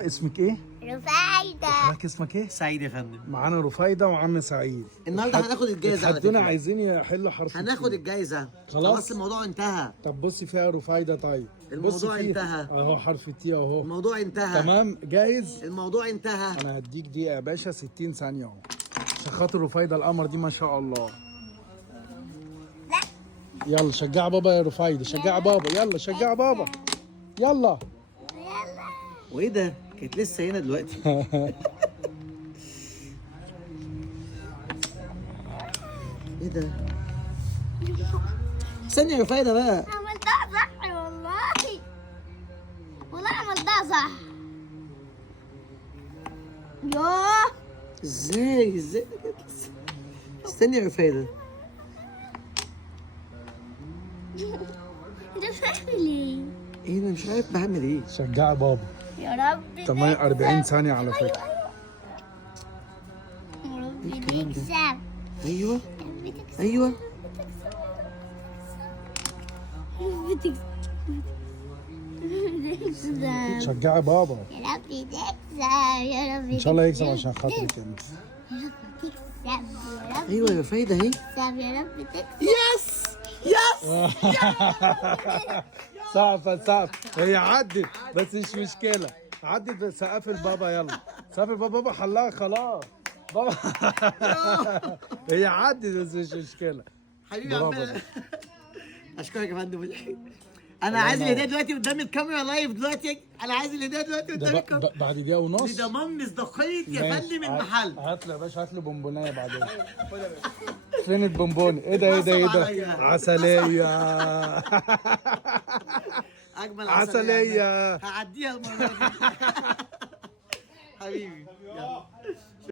اسمك ايه؟ رفايدة. حضرتك اسمك ايه؟ سعيد يا فندم. معانا رفايدة وعم سعيد. النهارده هناخد الجايزه على حدنا فكره. عايزين يحلوا حرف هناخد التين. الجايزه. خلاص الموضوع انتهى. طب بصي فيها رفايدة. طيب الموضوع بصي فيه. انتهى. اهو حرف التي اهو. الموضوع انتهى. تمام جايز. الموضوع انتهى. انا هديك دقيقة يا باشا 60 ثانية اهو عشان خاطر رفايدة القمر دي ما شاء الله. لا. يلا شجع بابا يا رفايدة، شجع بابا، يلا شجع بابا يلا. يلا. وايه ده؟ كانت لسه هنا دلوقتي. ايه ده؟ استني يا رفايدة بقى. عملتها صح والله. والله عملتها صح. يوه. ازاي كانت لسه. استني يا رفايدة. انت بتعمل ايه؟ ايه انا مش عارف بعمل ايه. شجع بابا. يا رب 48 ثانية على فكرة. يا رب إيه الكلام ده؟ تكسب. ايوه يا رب تكسب. ايوه. يا رب تكسب. تكسب. شجع بابا يا رب تكسب. يا رب ان شاء الله يكسب عشان خاطرك انت. يا رب تكسب. يا رب ايوه يا رفايدة اهي. تكسب. يا رب تكسب. يس يس. سقف هي عدت بس مش مشكلة. عدت بس سقف بابا. يلا سقف بابا حلها خلاص بابا. هي عدت بس مش مشكلة. حبيبي يا برافو. عم. اشكرك يا فندم. انا عايز الهديه دلوقتي قدام الكاميرا لايف دلوقتي. انا عايز الهديه دلوقتي قدام الكاميرا. بعد دقيقة ونص. لضمان مصداقيه يا ماشي. فندم المحل. هات له يا باشا، هات له بونبونايه بعدين. فين البونبون؟ ايه ده ايه ده ايه نصب ده؟ عليا. عسلية. اجمل عسلية. هعديها المره دي. حبيبي يلا.